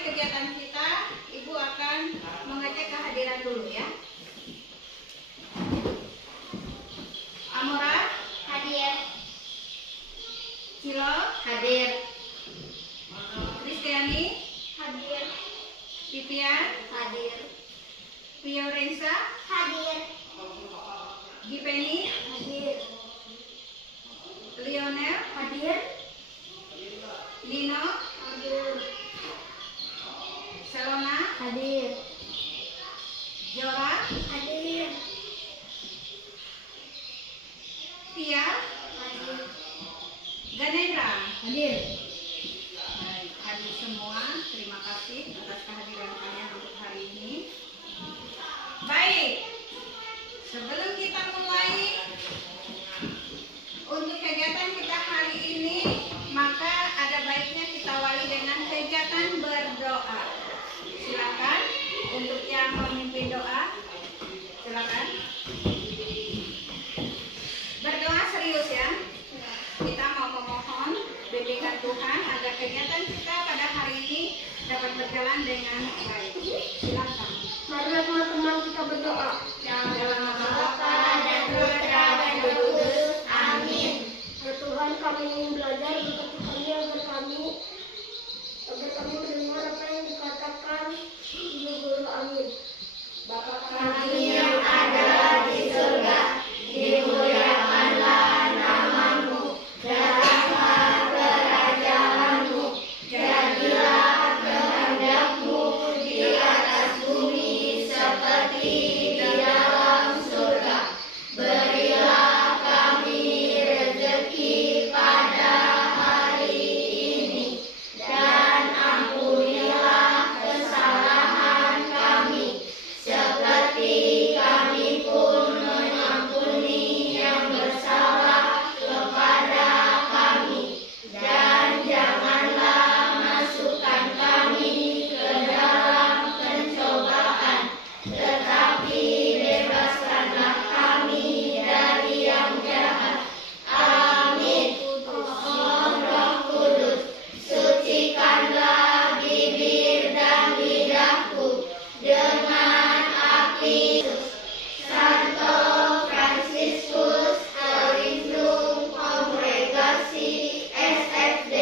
memulai kegiatan kita, Ibu akan mengecek kehadiran dulu ya. Amora Hadir. Cilo Hadir. Kristiani Hadir. Vivian Hadir. Fiorenza Hadir. Gipeni Hadir. Lionel Hadir. Lino Hadir. Selona Hadir. Jora Hadir. Tia Hadir. Ganendra Hadir. Baik, hadir semua. Terima kasih atas kehadiran kalian untuk hari ini. Baik, sebelum kita mulai untuk kegiatan kita hari ini, maka ada baiknya kita awali dengan kegiatan berdoa. Silakan untuk yang memimpin doa. Silakan. Berdoa serius ya. Kita mau memohon bimbingan Tuhan agar kegiatan kita pada hari ini dapat berjalan dengan baik. Silakan. Marilah teman-teman kita berdoa. Dalam nama Bapa dan Putra dan Roh Kudus. Amin. Ya Tuhan, kami ingin belajar berkati kami agar kami mendengar apa yang dikatakan Ibu Guru. Amin. Bapa kami yang ada di surga, dimuliakanlah namamu, datanglah kerajaanmu, jadilah kehendakmu di atas bumi seperti di dalam surga. Berilah kami rezeki pada hari ini, dan ampunilah kesalahan kami, seperti kami pun mengampuni yang bersalah kepada kami. Dan janganlah masukkan kami ke dalam pencobaan, tetapi bebaskanlah kami dari yang jahat. Amin. Oh Roh Kudus, sucikanlah bibir dan lidahku dengan api. Santo Fransiskus, pelindung kongregasi SFD,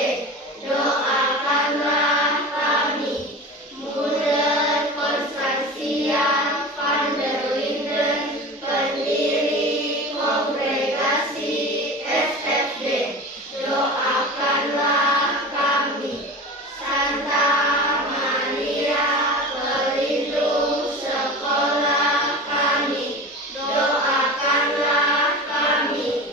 doakanlah kami. Moeder Constantia van der Linden, pendiri kongregasi SFD, doakanlah kami. Santa Maria, pelindung sekolah kami, doakanlah kami.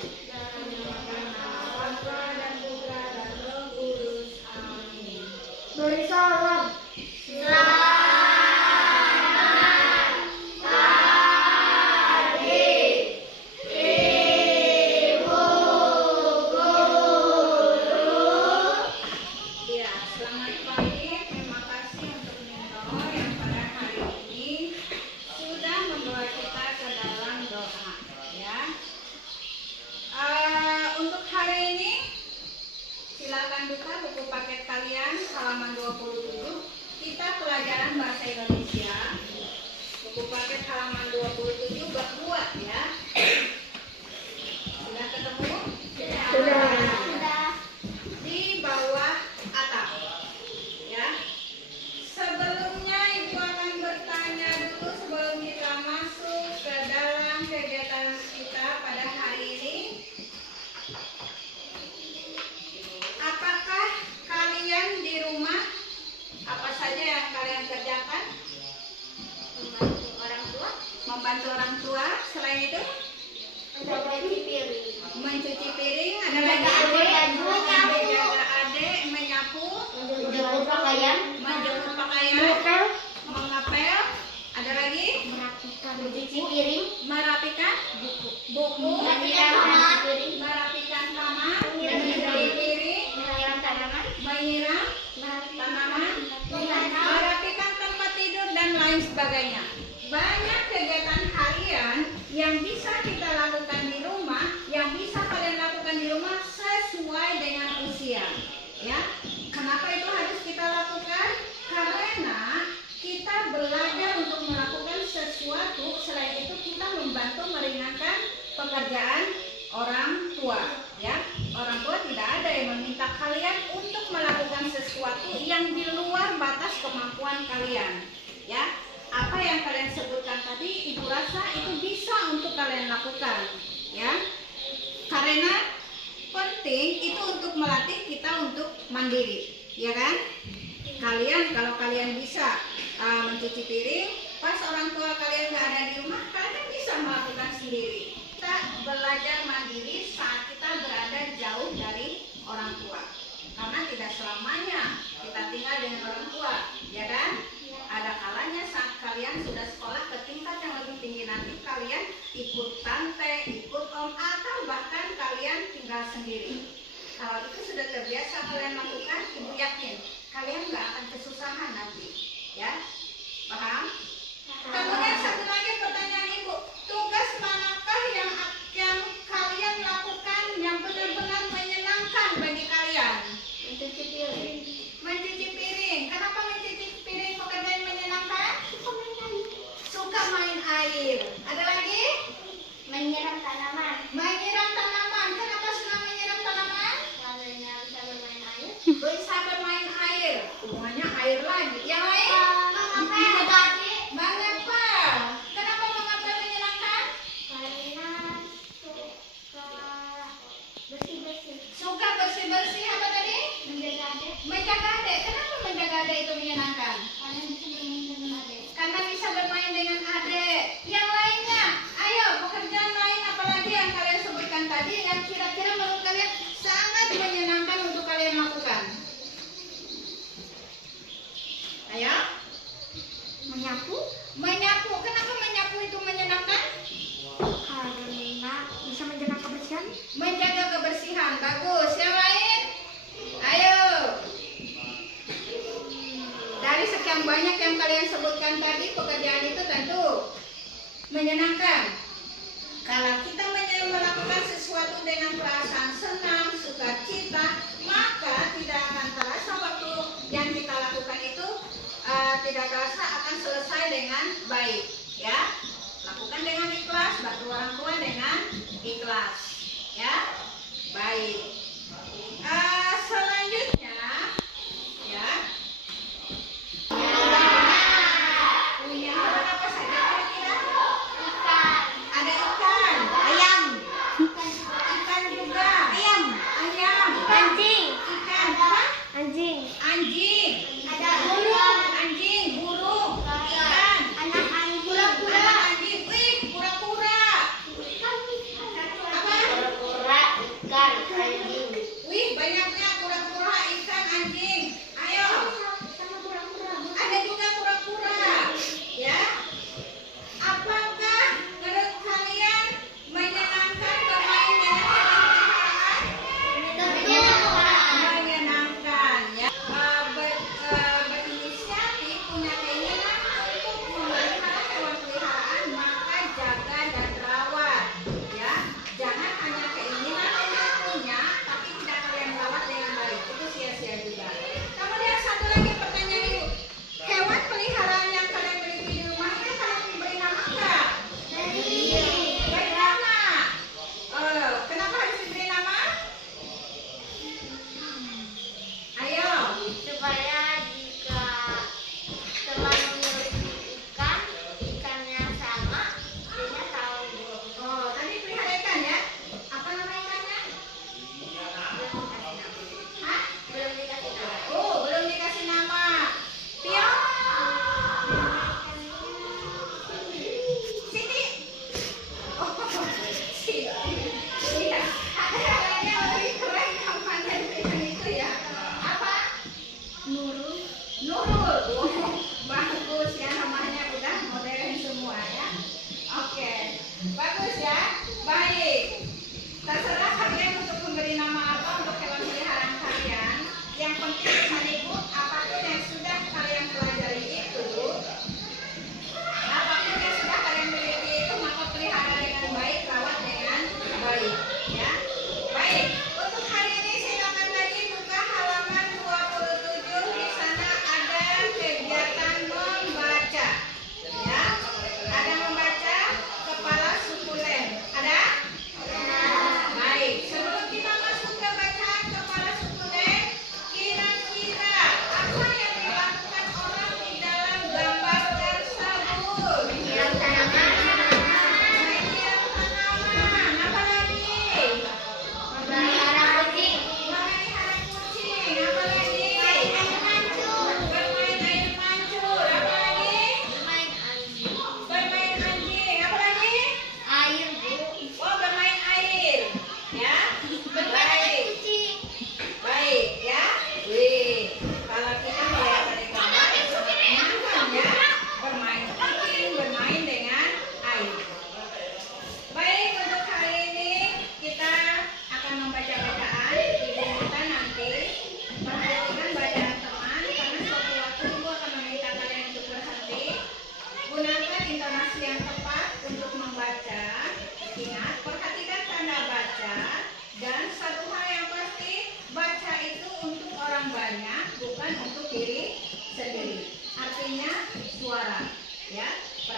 Beri salam. Selamat pagi, Ibu Guru. Ya, selamat pagi. Terima kasih untuk Nino yang pada hari ini sudah membawa kita ke dalam doa. Ya. Untuk hari ini, silakan buka buku paket kalian halaman 27. Kita pelajaran bahasa Indonesia. Buku paket halaman 27 bab 2 ya. Sudah ketemu? Sudah. Di bawah atap ya. Sebelumnya Ibu akan bertanya dulu sebelum kita masuk ke dalam kegiatan kita pada hari ini. Apakah kalian di rumah apa saja yang kalian kerjakan? Membantu orang tua. Selain itu mencuci piring, ada lagi menjaga adik, menyapu, Menjemur pakaian, menjemur pakaian, mengepel, ada lagi mencuci piring, merapikan buku, merapikan kamar, mencuci piring, menyiram tanaman, menyiram tanaman, merapikan tempat tidur dan lain sebagainya. Banyak kegiatan harian yang bisa kita lakukan di rumah, yang bisa kalian lakukan di rumah sesuai dengan usia. Ya, kenapa itu harus kita lakukan? Karena kemampuan kalian. Ya, apa yang kalian sebutkan tadi, Ibu rasa itu bisa untuk kalian lakukan. Ya, karena penting itu untuk melatih kita untuk mandiri, ya kan? Kalau kalian bisa mencuci piring, pas orang tua kalian nggak ada di rumah, kalian kan bisa melakukan sendiri. Kita belajar mandiri saat kita berada jauh dari orang tua, karena tidak selamanya kita tinggal dengan orang tua, ya kan? Ada kalanya saat kalian sudah sekolah ke tingkat yang lebih tinggi, nanti kalian ikut tante, ikut om, atau bahkan kalian tinggal sendiri. Kalau itu sudah terbiasa kalian lakukan, Ibu yakin kalian nggak akan kesusahan nanti, ya. Paham? Kemudian satu lagi pertanyaan Ibu, tugas manakah yang kalian lakukan yang benar-benar menyenangkan bagi kalian? Mencuci piring. Mencuci piring. Kenapa mencuci piring pekerjaan menyenangkan? Suka main air. Ada lagi? Menyiram tanaman. Menyiram tanaman. Kenapa suka menyiram tanaman? Karena bisa bermain air. Bisa bermain air. Hubungannya air lagi. Yang lain? Mengapa? Kenapa mengapa menyenangkan? Karena suka bersih-bersih. Suka bersih-bersih. Apa tadi? Menjaga adik. Menjaga adik. Kenapa menjaga adik itu menyenangkan? Karena bisa bermain dengan adik. Karena bisa bermain dengan adik. Yang lainnya, ayo pekerjaan lain apalagi yang kalian sebutkan tadi yang kira-kira menurut kalian sangat menyenangkan untuk kalian lakukan. Ayo. Menyapu. Menyapu. Kenapa menyapu itu menyenangkan? Karena bisa menjaga kebersihan. Menjaga kebersihan. Bagus. Yang lain? Ayo. Dari sekian banyak yang kalian sebutkan tadi, pekerjaan itu tentu menyenangkan. Kalau kita melakukan sesuatu dengan perasaan senang, sukacita, maka tidak akan terasa waktu yang kita lakukan itu tidak terasa akan selesai dengan baik. Ya, lakukan dengan ikhlas, bantu orang tua dengan ikhlas. Ya, baik. Selanjutnya, ya. Punya hewan apa saja kira-kira? Ikan. Ada ikan, Ayam. ikan juga, Ayam. ayam, Anjing. ikan apa? Anjing. Anjing, Ada burung. anjing, burung, ikan, Anak anjing. anak anjing, kura-kura. Apa? Kura-kura. Ikan.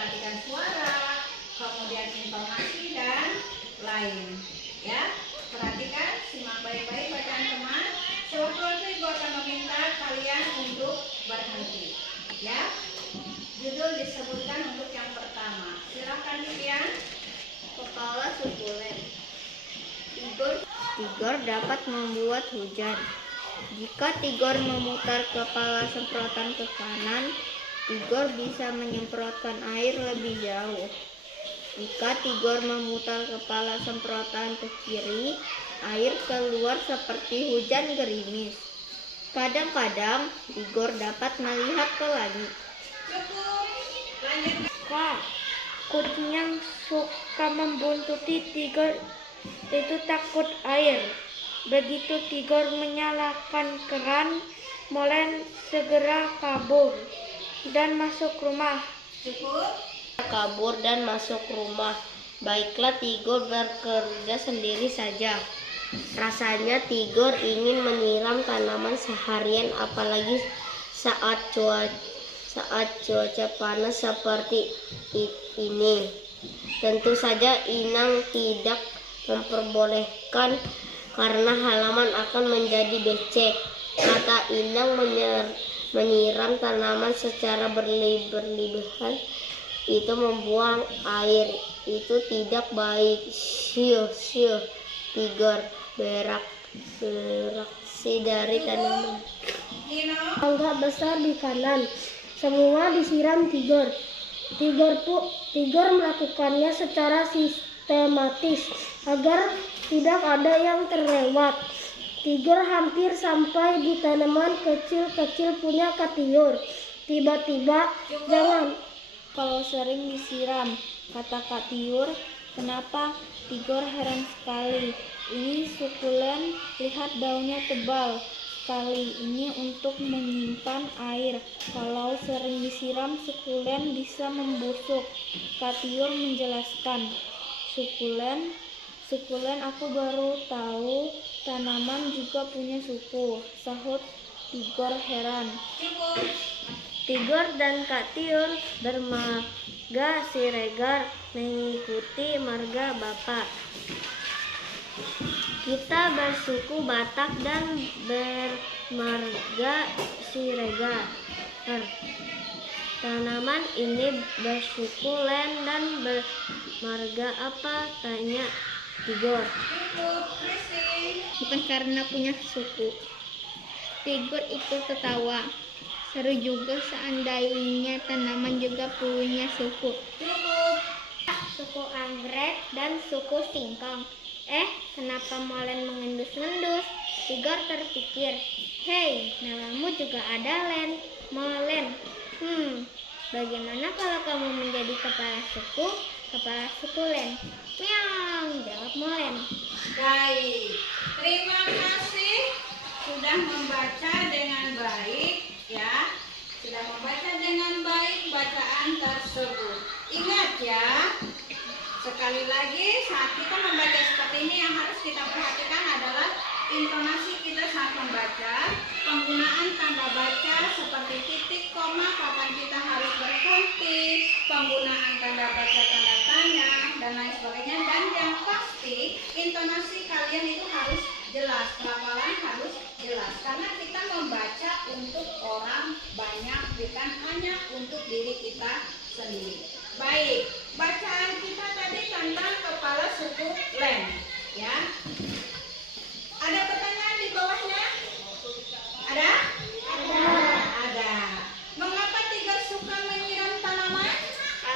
memperhatikan suara, kemudian intonasi dan lain. Ya, perhatikan, simak baik-baik bacaan teman. Sewaktu-waktu ibu akan meminta kalian untuk berhenti. Ya, judul disebutkan untuk yang pertama. Silakan Vivian. Kepala sukulen. Tigor dapat membuat hujan. Jika Tigor memutar kepala semprotan ke kanan, Tigor bisa menyemprotkan air lebih jauh. Jika Tigor memutar kepala semprotan ke kiri, air keluar seperti hujan gerimis. Kadang-kadang Tigor dapat melihat ke langit. Cukup. Lanjutkan. Kak, kucing suka membuntuti Tigor itu takut air. Begitu Tigor menyalakan keran, Molen segera kabur dan masuk rumah. Cukup. Kabur dan masuk rumah. Baiklah, Tigor bekerja sendiri saja. Rasanya Tigor ingin menyiram tanaman seharian, apalagi saat cuaca panas seperti ini. Tentu saja Inang tidak memperbolehkan karena halaman akan menjadi becek. Kata Inang, menyiram tanaman secara berlebihan itu membuang air, itu tidak baik. Siu, Tigor beraksi dari tanaman. Nino. Mangga besar di kanan, semua disiram Tigor. Tigor melakukannya secara sistematis agar tidak ada yang terlewat. Tigor hampir sampai di tanaman kecil-kecil punya Katiur. Tiba-tiba, jangan. Kalau sering disiram, kata Katiur. Kenapa? Tigor heran sekali. Ini sukulen, lihat daunnya tebal sekali. Ini untuk menyimpan air. Kalau sering disiram, sukulen bisa membusuk. Katiur menjelaskan. Sukulen, aku baru tahu tanaman juga punya suku, sahut Tigor heran. Cukup. Tigor dan Katiur bermarga Siregar mengikuti marga Bapak. Kita bersuku Batak dan bermarga Siregar. Tanaman ini bersuku Len dan bermarga apa? Tanya Tigor. Cukup. Christy. Bukan karena punya suku. Tigor ikut tertawa. Seru juga seandainya tanaman juga punya suku. Cukup. Suku anggrek dan suku singkong. Kenapa Molen mengendus-ngendus? Tigor terpikir. Hei, namamu juga ada, Len. Molen. Bagaimana kalau kamu menjadi kepala suku Len? Miau, jawab Molen. Baik. Terima kasih sudah membaca dengan baik. Ya, sudah membaca dengan baik bacaan tersebut. Ingat ya, sekali lagi saat kita membaca seperti ini yang harus kita perhatikan adalah intonasi kita saat membaca, penggunaan tanda baca seperti titik, koma, kapan kita harus berhenti, penggunaan tanda baca tanda tanya, dan lain sebagainya. Dan yang pasti intonasi kalian itu harus jelas, pelafalan harus jelas, karena kita membaca untuk orang banyak, bukan hanya untuk diri kita sendiri. Baik, bacaan kita tadi tentang kepala suku Len, ya. Ada pertanyaan di bawahnya? Ada? Ada. Mengapa Tigor suka menyiram tanaman?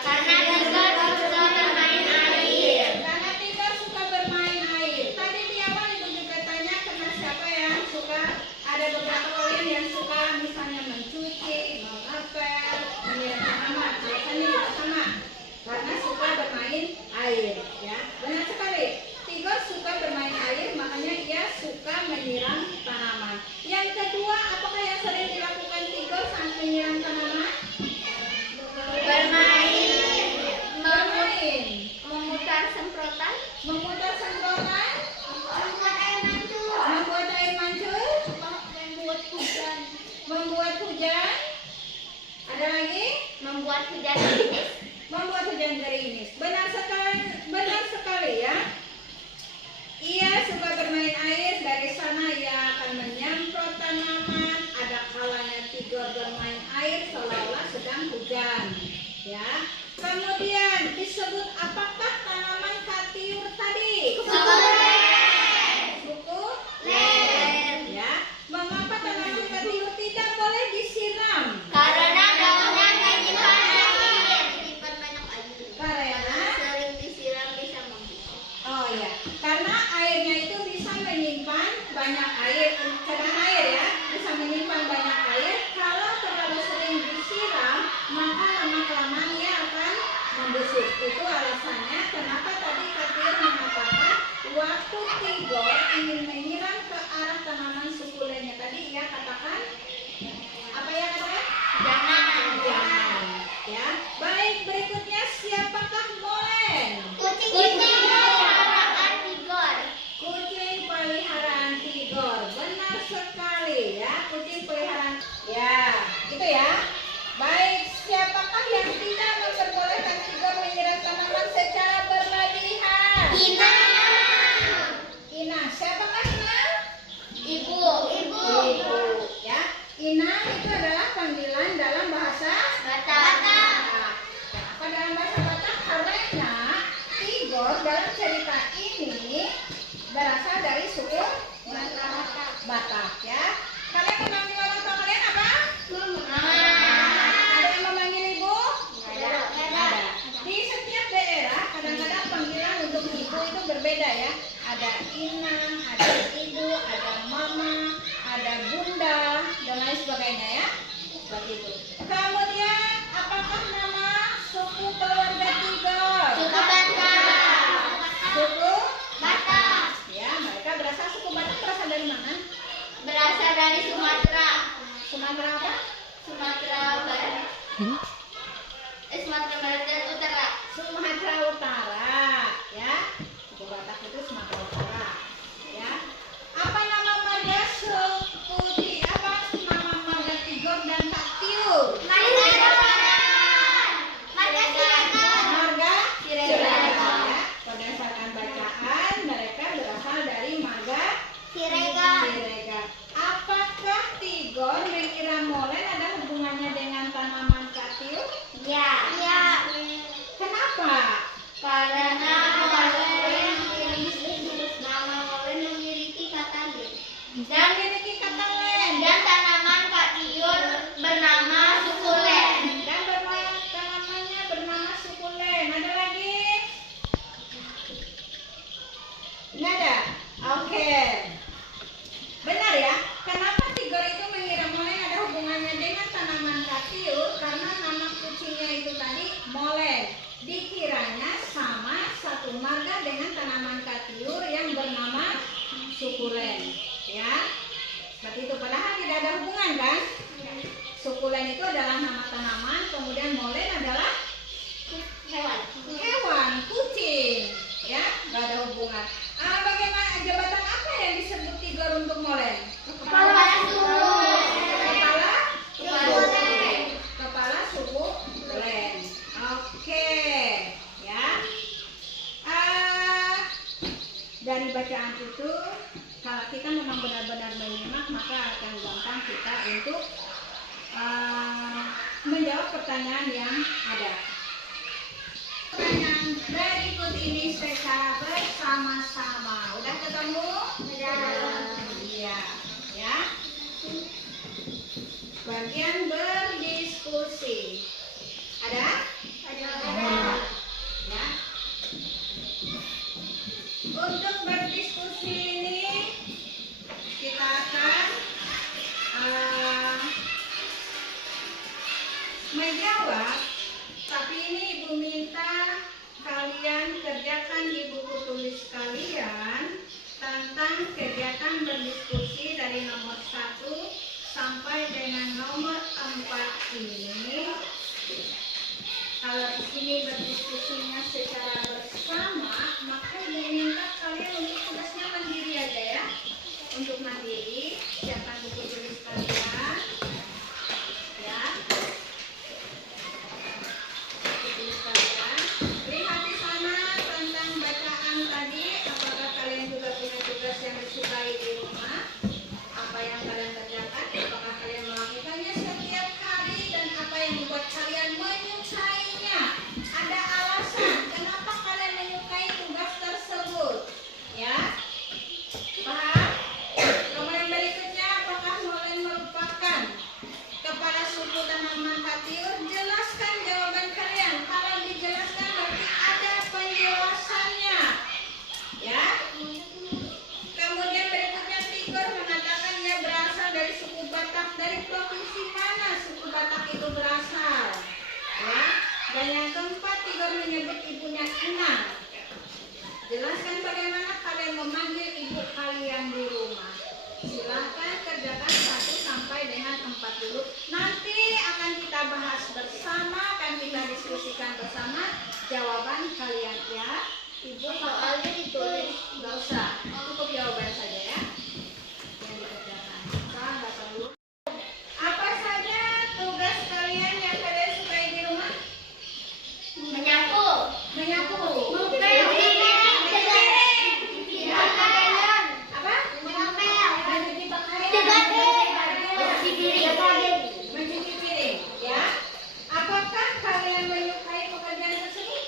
Karena Tigor suka bermain air. Karena Tigor suka bermain air. Tadi di awal ibu juga tanya karena siapa yang suka, ada beberapa kalian yang suka misalnya mencuci, mengepel, menyiram tanaman. Biasanya juga sama. Karena suka bermain air, ya. Benar sekali. Tigor suka bermain air hujan. Ya. Kemudian disebut apakah tanaman katiur tadi? Buku ler. Ya. Mengapa tanaman katiur tidak boleh disiram? Karena daunnya menyimpan air. Menyimpan banyak air. Karena Sering disiram bisa membusuk. oh ya, karena airnya itu bisa menyimpan banyak air, cadangan air ya, bisa menyimpan banyak air. Kalau terlalu sering disiram, maka lama-kelamaan ia akan membusuk. Itu alasannya kenapa tadi Katir mengatakan waktu Tigor ingin menyiram ke arah tanaman sukulennya tadi, ia katakan apa ya katakan? Jangan. Ya. Baik, berikutnya siapakah Molen? Kucing peliharaan Tigor. Kucing peliharaan Tigor, benar sekali ya, kucing peliharaan. Ya, itu ya. Baik, siapakah yang tidak memperbolehkan Tigor menyiram tanaman secara berlebihan? Ina. Ina, siapakah Ina? Ibu. Ibu. Ya, Ina itu adalah panggilan dalam bahasa Batak. Batak. Kenapa dalam bahasa Batak? Karena Tigor dalam cerita ini berasal dari suku Batak ya. Kalian memanggil orang tua kalian apa? Ada yang memanggil ibu? Ada. Di setiap daerah kadang-kadang panggilan untuk ibu itu berbeda ya. Ada inang, ada ibu, ada mama, ada bunda dan lain sebagainya ya. Seperti itu. Kemudian apakah nama suku keluarga Tigor? Suku Batak. Suku Batak. ya, mereka berasal suku Batak berasal dari mana? Berasal dari Sumatera. Sumatera apa? Sumatera Barat. Sumatera Barat dan Utara. Sumatera Utara ya. Suku Batak itu Sumatera Utara ya. Apa nama marga suku apa nama marga Tigor dan Katiur? Marga Siregar. Marga Siregar. ya. Berdasarkan bacaan mereka berasal dari marga Siregar. Siregar. Apakah Tigor mengira Molen ada hubungannya dengan tanaman Katiur? Ya. Ya. Kenapa? Karena Molen memiliki kata len. Dan memiliki kata len. Dan tanaman katiur bernama sukulen. Dan tanamannya bernama sukulen. Ada lagi? Nggak ada? Oke. Benar ya? Kenapa Tigor itu mengira Molen ada hubungannya dengan tanaman katiur? Karena nama kucingnya itu tadi Molen. Dikiranya sama satu marga dengan tanaman katiur yang bernama sukulen. Ya, seperti itu. Padahal tidak ada hubungan kan? Sukulen itu adalah nama tanaman, kemudian Molen adalah hewan, kucing. Ya, nggak ada hubungan. Bagaimana jabatan apa yang disebut Tigor untuk Molen? Kepala suku. Kepala suku Len. Oke, ya. Dari bacaan itu, kalau kita memang benar-benar menyimak, maka akan gampang kita untuk menjawab pertanyaan yang ada. Pertanyaan berikut ini secara bersama-sama. Udah ketemu? Iya, ya. Bagian berdiskusi. Ada? Ya. Untuk berdiskusi ini kita akan menjawab, tapi ini Ibu minta kalian kerjakan di buku tulis kalian tentang kegiatan berdiskusi dari nomor 1 sampai dengan nomor 4 ini. Kalau di sini berdiskusinya secara bersama, maka diminta kalian untuk tugasnya mandiri aja ya. Untuk mandiri, siapkan buku tulis kalian. Ya. Buku tulis kalian. Lihat di sana tentang bacaan tadi. Apakah kalian juga punya tugas yang disukai di rumah? Apa yang kalian kerjakan? Apakah kalian melakukannya setiap hari? tanaman katiur, jelaskan jawaban kalian. Kalau dijelaskan berarti ada penjelasannya. Ya. Kemudian berikutnya Tigor mengatakan dia berasal dari suku Batak. Dari provinsi mana suku Batak itu berasal? Ya. Dan yang keempat Tigor menyebut ibunya Inang. Jelaskan bagaimana kalian memanggil ibu kalian di rumah. Silahkan kerjakan 1 sampai dengan 4 dulu. Nanti akan kita bahas bersama, akan kita diskusikan bersama jawaban kalian ya. Ibu soalnya ditulis, nggak usah, cukup jawaban saja ya yang dikerjakan. Nggak perlu. Apa saja tugas kalian yang kalian sukai di rumah? Menyapu. Menyapu. Mencuci piring, ya. Apakah kalian menyukai pekerjaan tersebut?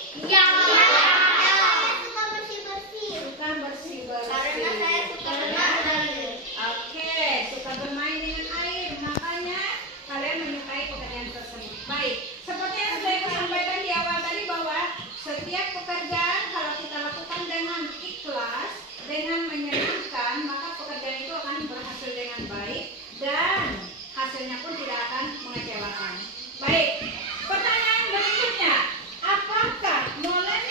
Suka bersih-bersih. Karena saya suka bermain. Oke, suka bermain dengan air, makanya kalian menyukai pekerjaan tersebut. Baik, seperti yang sudah saya sampaikan di awal tadi bahwa setiap pekerjaan kalau kita lakukan dengan ikhlas, dengan menyenangkan, maka pekerjaan itu akan berhasil dengan baik dan hasilnya pun tidak akan mengecewakan. Baik, pertanyaan berikutnya, apakah Molen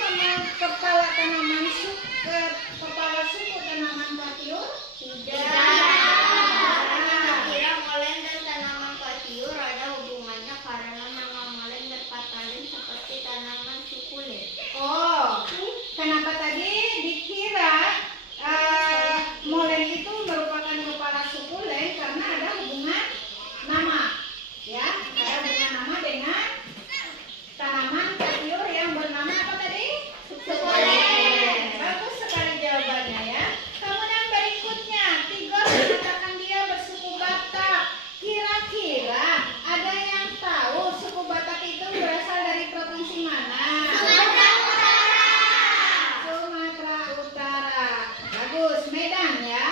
kepala tanaman kepala suku tanaman katiur? Kira molen dan tanaman katiur ada hubungannya karena nama molen berpatalin seperti tanaman sukulen. Oh, kenapa tadi dikira Molen itu merupakan kepala sukulen karena ada hubungan nama, ya, ada hubungan nama dengan tanaman katiur yang bernama apa tadi? Sukulen. Bagus sekali jawabannya ya. Kemudian berikutnya, Tigor mengatakan dia bersuku Batak. Kira-kira ada yang tahu suku Batak itu berasal dari provinsi mana? Sumatera Utara. Bagus, Medan ya.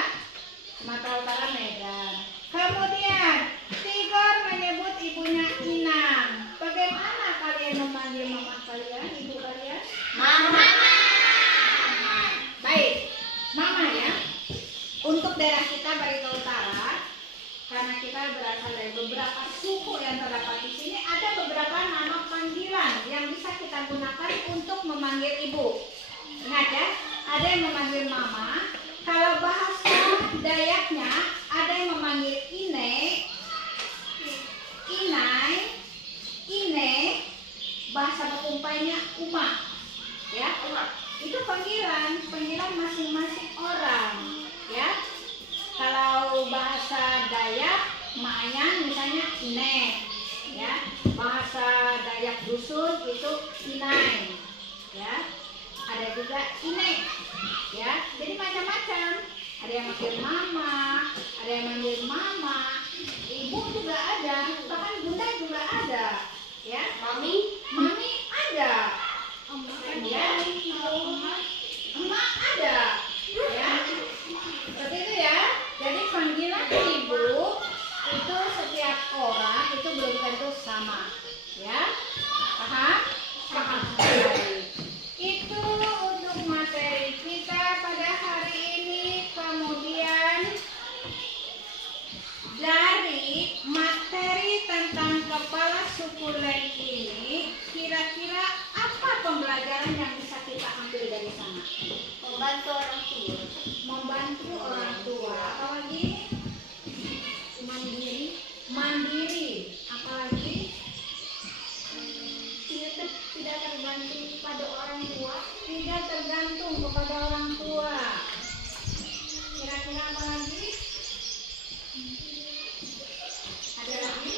Sumatera Utara, Medan. Kemudian Tigor menyebut ibunya Inang. Bagaimana kalian memanggil mama kalian, ibu kalian? Mama. Baik, mama ya. Untuk daerah kita Barito Utara, karena kita berasal dari beberapa suku yang terdapat di sini, ada beberapa nama panggilan yang bisa kita gunakan untuk memanggil ibu. Ingat ya, ada yang memanggil mama. Kalau bahasa Dayaknya, ada yang memanggil ine, inai, ine, bahasa Batumpainya uma, ya. Itu panggilan masing-masing orang, ya. Kalau bahasa Dayak, Mayan misalnya ine, ya. Bahasa Dayak Dusun itu inai, ya. Ada juga ine, ya. Jadi macam-macam. Ada yang manggil mama, ada yang manggil mama, ibu juga ada, bahkan bunda juga ada, ya. Mami ada, ya. Emak ada, ya. Seperti itu ya. Jadi panggilan ibu itu setiap orang itu belum tentu sama, ya. Paham? Baik. Itu untuk materi kita pada hari ini. Kemudian dari materi tentang kepala sukulen ini, kira-kira apa pembelajaran yang bisa kita ambil dari sana? Membantu orang tua. Membantu orang tua. Apalagi mandiri. Apalagi Tidak tergantung pada orang tua. tidak tergantung kepada orang tua. Kira-kira apa lagi? Ada lagi?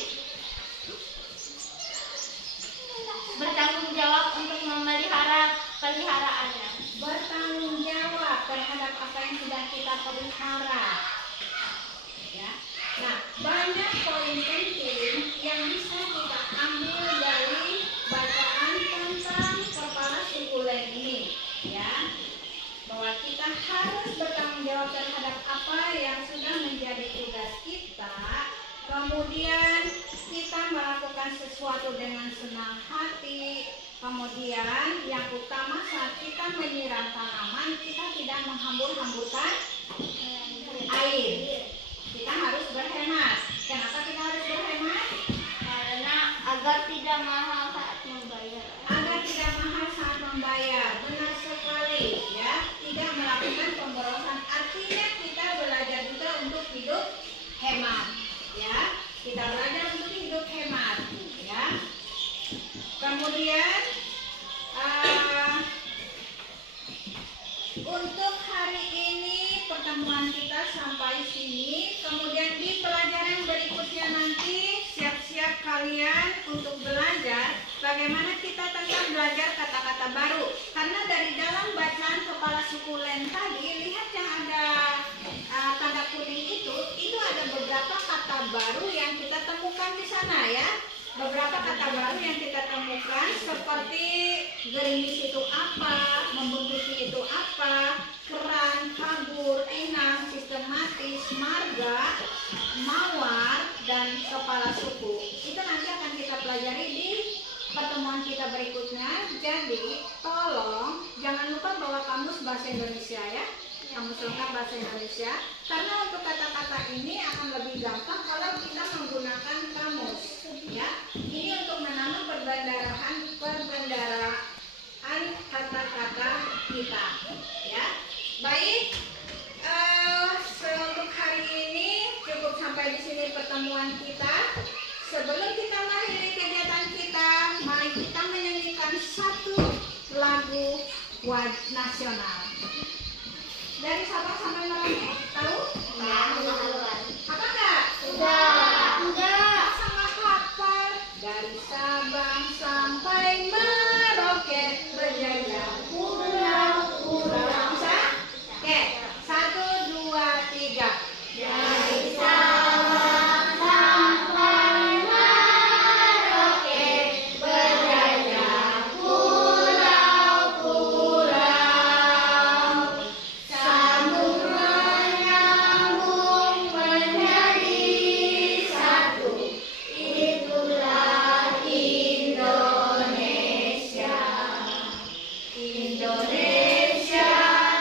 Bertanggung jawab untuk memelihara peliharaannya. Bertanggung jawab terhadap apa yang sudah kita pelihara. Ya. Nah, banyak poin penting yang bisa kita ambil dari bacaan tentang kepala sukulen ini, ya. Bahwa kita harus bertanggung jawab terhadap apa yang sudah menjadi tugas kita. Kemudian kita melakukan melakukan sesuatu dengan senang hati. Kemudian yang utama saat kita menyiram tanaman, kita tidak menghambur-hamburkan air. Kita harus berhemat. Kenapa kita harus berhemat? Karena agar tidak mahal saat membayar. Agar tidak mahal saat membayar. Benar sekali, ya. Tidak melakukan pemborosan. Artinya kita belajar juga untuk hidup hemat, ya. Kita belajar untuk hidup hemat, ya. Kemudian untuk hari ini pertemuan kita sampai sini. Kemudian di pelajaran berikutnya nanti siap-siap kalian untuk belajar bagaimana kita tentang belajar kata-kata baru. Karena dari dalam bacaan kepala suku Len tadi, lihat yang ada tanda kuning itu ada beberapa kata baru yang kita temukan di sana, ya. Beberapa kata baru yang kita temukan seperti gerimis itu apa, membuntuti itu apa, keran, kabur, inang, sistematis, marga, mawar, dan kepala suku. Itu nanti akan kita pelajari di pertemuan kita berikutnya. Jadi tolong jangan lupa bawa kamus bahasa Indonesia, ya. Kamus lengkap bahasa Indonesia. Karena untuk kata-kata ini akan lebih gampang kalau kita menggunakan kamus, ya. Ini untuk menambah perbendaharaan kata-kata kita, ya. Baik, untuk hari ini cukup sampai di sini pertemuan kita. Sebelum kita mengakhiri kegiatan kita, mari kita menyanyikan satu lagu nasional. Dari Sabang sampai Merauke, tahu? Apa enggak? Enggak. Sama kapal. Dari Sabang sampai Merauke, berjaya pulau-pulau. Bisa? Oke, 1, 2, 3. Dari Sabang sampai Merauke, berjaya pulau-pulau. Sambung menyambung menjadi satu. Itulah Indonesia. Indonesia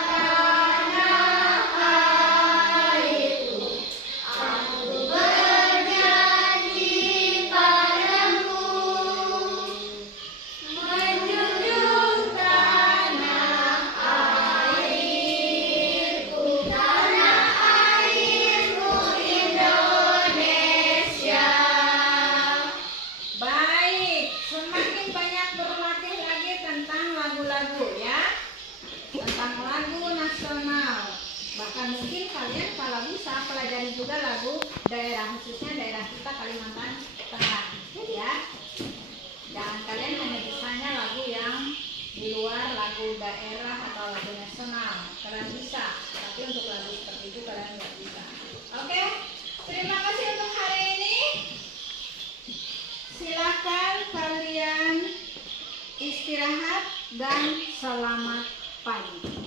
tanah airku. Aku berjanji padamu menjunjung tanah airku. Tanah airku Indonesia. Baik, semakin banyak berlatih lagi tentang lagu-lagu, ya. Tentang lagu nasional. Bahkan mungkin kalian kalau bisa pelajari juga lagu daerah, khususnya daerah kita Kalimantan Tengah, ya. Jangan kalian hanya bisanya lagu yang di luar lagu daerah atau lagu nasional. Kalian bisa, tapi untuk lagu seperti itu kalian nggak bisa. Oke, terima kasih untuk hari ini. Silakan kalian istirahat dan selamat pagi.